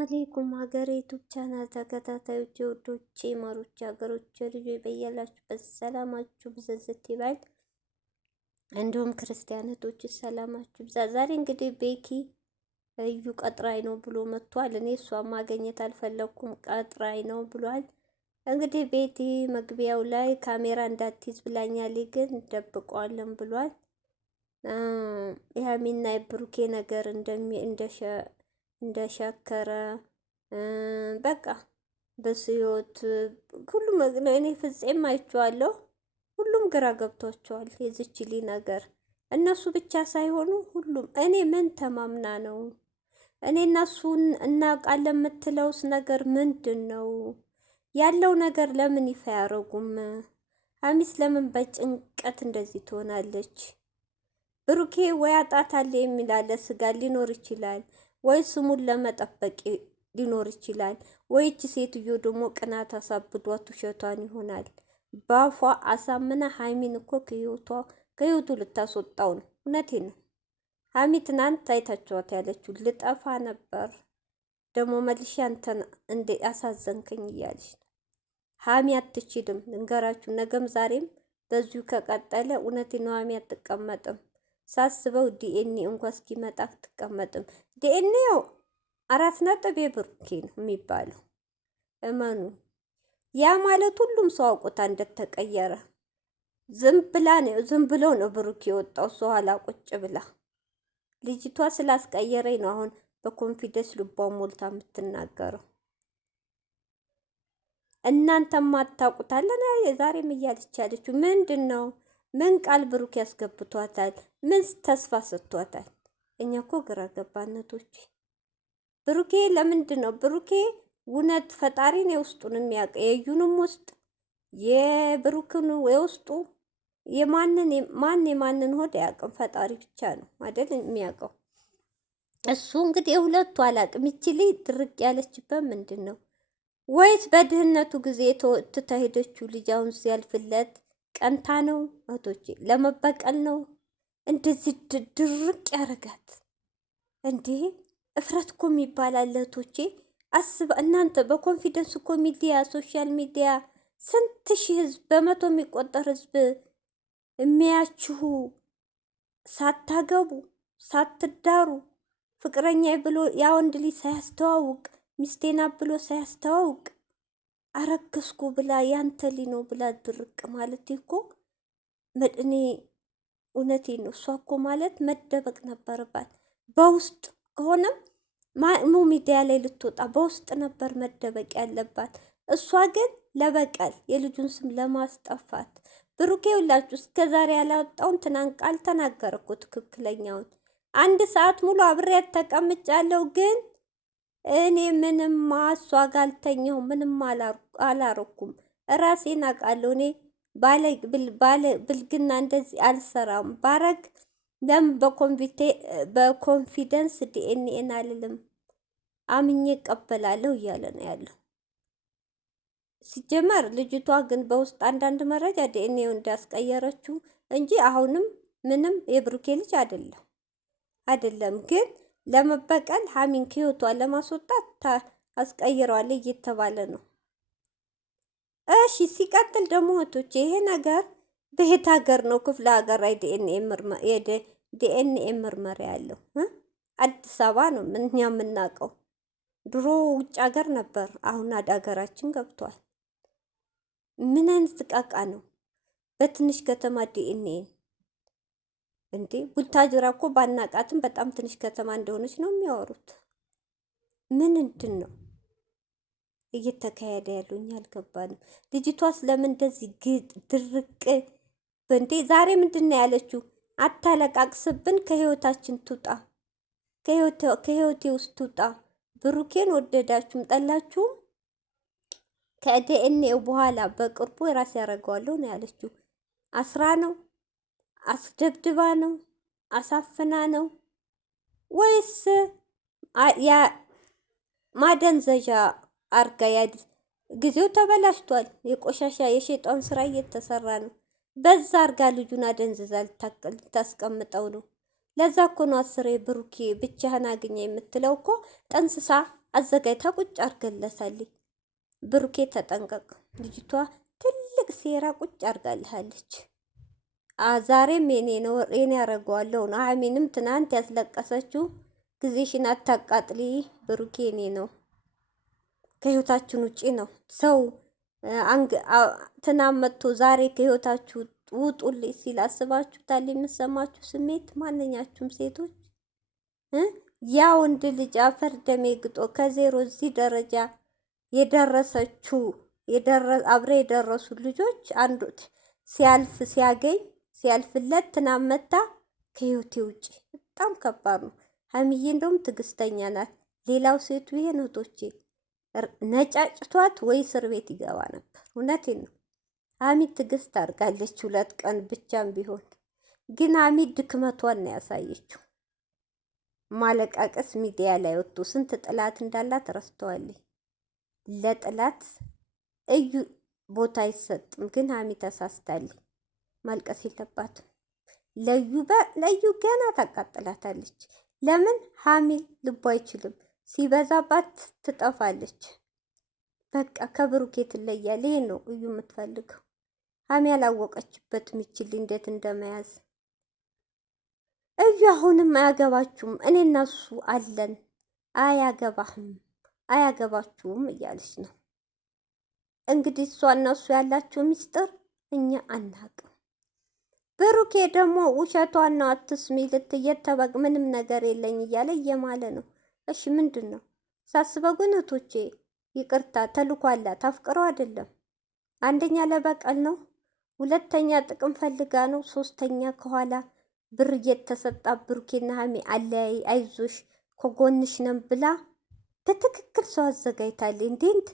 አለይኩም ሀገሬ ዩቱብ ቻናል ተከታታዮች ውዶቼ ማሮች ሀገሮች ልጆች በያላችሁበት ሰላማችሁ ብዝዝት ይበል። እንዲሁም ክርስቲያኖች ሰላማችሁ ብዛ። ዛሬ እንግዲህ ቤኪ እዩ ቀጥራይ ነው ብሎ መጥቷል። እኔ እሷን ማግኘት አልፈለኩም፣ ቀጥራይ ነው ብሏል። እንግዲህ ቤቲ መግቢያው ላይ ካሜራ እንዳትይዝ ብላኛለች፣ ግን ደብቀዋለን ብሏል። የሀሚና የብሩኬ ነገር እንደሸከረ በቃ በስዮት ሁሉም እኔ ፍፄም አይቼዋለሁ። ሁሉም ግራ ገብቷቸዋል የዚችሊ ነገር። እነሱ ብቻ ሳይሆኑ ሁሉም እኔ ምን ተማምና ነው እኔ እና እሱን እናውቃለን የምትለውስ ነገር ምንድን ነው ያለው ነገር? ለምን ይፋ ያረጉም? ሀሚስ ለምን በጭንቀት እንደዚህ ትሆናለች? ብሩኬ ወይ አጣታለ የሚላለ ስጋ ሊኖር ይችላል፣ ወይ ስሙን ለመጠበቅ ሊኖር ይችላል፣ ወይ እቺ ሴትዮ ደግሞ ቅናት አሳብዷት ውሸቷን ይሆናል። ባፏ አሳምና ሀሚን እኮ ከህይወቱ ልታስወጣው ነው። እውነቴን ነው። ሀሚ ትናንት አይታችኋት ያለችው ልጠፋ ነበር ደግሞ መልሼ አንተን እንደ አሳዘንከኝ እያለች ነው። ሀሚ አትችልም፣ እንገራችሁ። ነገም ዛሬም በዚሁ ከቀጠለ እውነቴን ነው ሀሚ አትቀመጥም። ሳስበው ዲኤንኤ እንኳን እስኪመጣ አትቀመጥም። ዲኤንኤው 4 የብሩኬ ነው የሚባለው። እመኑ። ያ ማለት ሁሉም ሰው አውቆታ እንደተቀየረ ዝም ብሎ ነው ብሩኬ የወጣው። እሷ ኋላ ቁጭ ብላ ልጅቷ ስላስቀየረኝ ነው አሁን በኮንፊደንስ ልቧን ሞልታ የምትናገረው። እናንተም አታውቁታለን። ዛሬም እያለች ያለችው ምንድን ነው? ምን ቃል ብሩኬ ያስገብቷታል? ምን ተስፋ ሰጥቷታል? እኛ እኮ ግራ ገባነቶች። ብሩኬ ለምንድን ነው ብሩኬ እውነት ፈጣሪን የውስጡን የሚያውቅ የዩንም ውስጥ የብሩክን የውስጡ የማንን ሆድ አያውቅም? ፈጣሪ ብቻ ነው አይደል የሚያውቀው። እሱ እንግዲህ የሁለቱ አላውቅም። ይችል ድርቅ ያለችበት ምንድን ነው? ወይስ በድህነቱ ጊዜ ትተሄደችው ልጅ አሁን ሲያልፍለት ቀንታ ነው? እህቶቼ ለመበቀል ነው እንደዚህ ድርቅ ያረጋት እንዴ? እፍረት እኮ የሚባል አለ እህቶቼ። አስብ እናንተ በኮንፊደንስ እኮ ሚዲያ ሶሻል ሚዲያ ስንት ሺህ ህዝብ በመቶ የሚቆጠር ህዝብ የሚያችሁ ሳታገቡ ሳትዳሩ ፍቅረኛ ብሎ ያ ወንድ ልጅ ሳያስተዋውቅ ሚስቴና ብሎ ሳያስተዋውቅ አረገዝኩ ብላ ያንተ ልጅ ነው ብላ ድርቅ ማለት እኮ እኔ እውነቴን ነው። እሷ እኮ ማለት መደበቅ ነበረባት። በውስጥ ከሆነም ሚዲያ ላይ ልትወጣ በውስጥ ነበር መደበቅ ያለባት። እሷ ግን ለበቀል የልጁን ስም ለማስጠፋት ብሩኬ ሁላችሁ እስከዛሬ ያላወጣውን ትናንት ቃል ተናገረ እኮ ትክክለኛውን። 1 ሰዓት ሙሉ አብሬያት ተቀምጫለሁ፣ ግን እኔ ምንም እሷ ጋር አልተኛሁም፣ ምንም አላረኩም፣ ራሴን አውቃለሁ። እኔ ብልግና እንደዚህ አልሰራም። ባረግ ለምን በኮንፊደንስ ዲኤንኤን አልልም፣ አምኜ እቀበላለሁ እያለ ነው ያለው። ሲጀመር ልጅቷ ግን በውስጥ አንዳንድ መረጃ ዲኤንኤው እንዳስቀየረችው እንጂ አሁንም ምንም የብሩኬ ልጅ አይደለም። ግን ለመበቀል ሀሚን ከህይወቷ ለማስወጣት አስቀይረዋል እየተባለ ነው። እሺ ሲቀጥል ደግሞ እህቶቼ ይሄ ነገር በየት ሀገር ነው? ክፍለ ሀገር ላይ ዲኤንኤ ምርመራ ያለው አዲስ አበባ ነው እኛ የምናውቀው። ድሮ ውጭ ሀገር ነበር፣ አሁን ሀገራችን ገብቷል። ምን አይነት ጥቃቃ ነው? በትንሽ ከተማ ዲኤንኤ እንዴ! ቡታጅራ እኮ ባናቃትም በጣም ትንሽ ከተማ እንደሆነች ነው የሚያወሩት። ምንድን ነው እየተካሄደ ያለው? እኛ አልገባንም። ልጅቷስ ለምን እንደዚህ ድርቅ በእንዴ? ዛሬ ምንድን ነው ያለችው? አታለቃቅስብን፣ ከህይወታችን ትውጣ፣ ከህይወቴ ውስጥ ትውጣ። ብሩኬን ወደዳችሁም ጠላችሁም ከዲኤንኤው በኋላ በቅርቡ የራስ ያደርገዋለሁ ነው ያለችው። አስራ ነው አስደብድባ ነው አሳፍና ነው ወይስ ማደንዘዣ አርጋ? ጊዜው ተበላሽቷል። የቆሻሻ የሸይጣን ስራ እየተሰራ ነው። በዛ አርጋ ልጁን አደንዝዛ ልታስቀምጠው ነው። ለዛ እኮ ነው 10 ብሩኬ ብቻህን አግኘ የምትለው እኮ ጠንስሳ አዘጋጅታ ቁጭ አርገለታለች። ብሩኬ ተጠንቀቅ፣ ልጅቷ ትልቅ ሴራ ቁጭ አርጋልሃለች። ዛሬም የኔ ያረገዋለሁ ነው። ሀይሚንም ትናንት ያስለቀሰችው ጊዜሽን አታቃጥሊ፣ ብሩኬ የኔ ነው፣ ከህይወታችን ውጪ ነው። ሰው ትናንት መጥቶ ዛሬ ከህይወታችሁ ውጡልኝ ሲል አስባችሁታል? የምሰማችሁ ስሜት ማንኛችሁም ሴቶች ያ ወንድ ልጅ አፈር ደሜ ግጦ ከዜሮ እዚህ ደረጃ የደረሰችው አብረ የደረሱ ልጆች አንዱ ሲያልፍ ሲያገኝ ሲያልፍለት ትናንት መታ ከህይወቴ ውጪ። በጣም ከባድ ነው። ሀይሚዬ እንደውም ትዕግስተኛ ናት። ሌላው ሴቱ ይሄን እህቶቼ ነጫጭቷት ወይ እስር ቤት ይገባ ነበር። እውነቴን ነው። ሀሚ ትዕግስት አድርጋለች 2 ቀን ብቻም ቢሆን ግን ሀሚ ድክመቷን ነው ያሳየችው። ማለቃቀስ ሚዲያ ላይ ወጥቶ ስንት ጥላት እንዳላት ረስተዋለች። ለጥላት እዩ ቦታ አይሰጥም። ግን ሀሚ ተሳስታለች። ማልቀስ የለባትም። ለዩ ገና ታቃጥላታለች። ለምን ሀሚ ልቡ አይችልም። ሲበዛባት ትጠፋለች። በቃ ከብሩኬ ትለያለች። ይሄ ነው እዩ የምትፈልገው። ሀሚ ያላወቀችበት ምችል እንዴት እንደመያዝ እዩ አሁንም አያገባችሁም፣ እኔ እና እሱ አለን፣ አያገባህም፣ አያገባችሁም እያለች ነው እንግዲህ። እሷ እና እሱ ያላቸው ሚስጥር እኛ አናቅም። ብሩኬ ደግሞ ውሸቷን ነው፣ አትስሚ ልትየተበቅ ምንም ነገር የለኝ እያለ እየማለ ነው። እሺ ምንድን ነው ሳስበው ግን እህቶቼ ይቅርታ ተልኳላት፣ አፍቅረው አይደለም። አንደኛ ለበቀል ነው፣ ሁለተኛ ጥቅም ፈልጋ ነው፣ ሶስተኛ ከኋላ ብር እየተሰጣ ብሩኬና ሀሚ አይዞሽ ከጎንሽ ነን ብላ በትክክል ሰው አዘጋጅታለች። እንዴት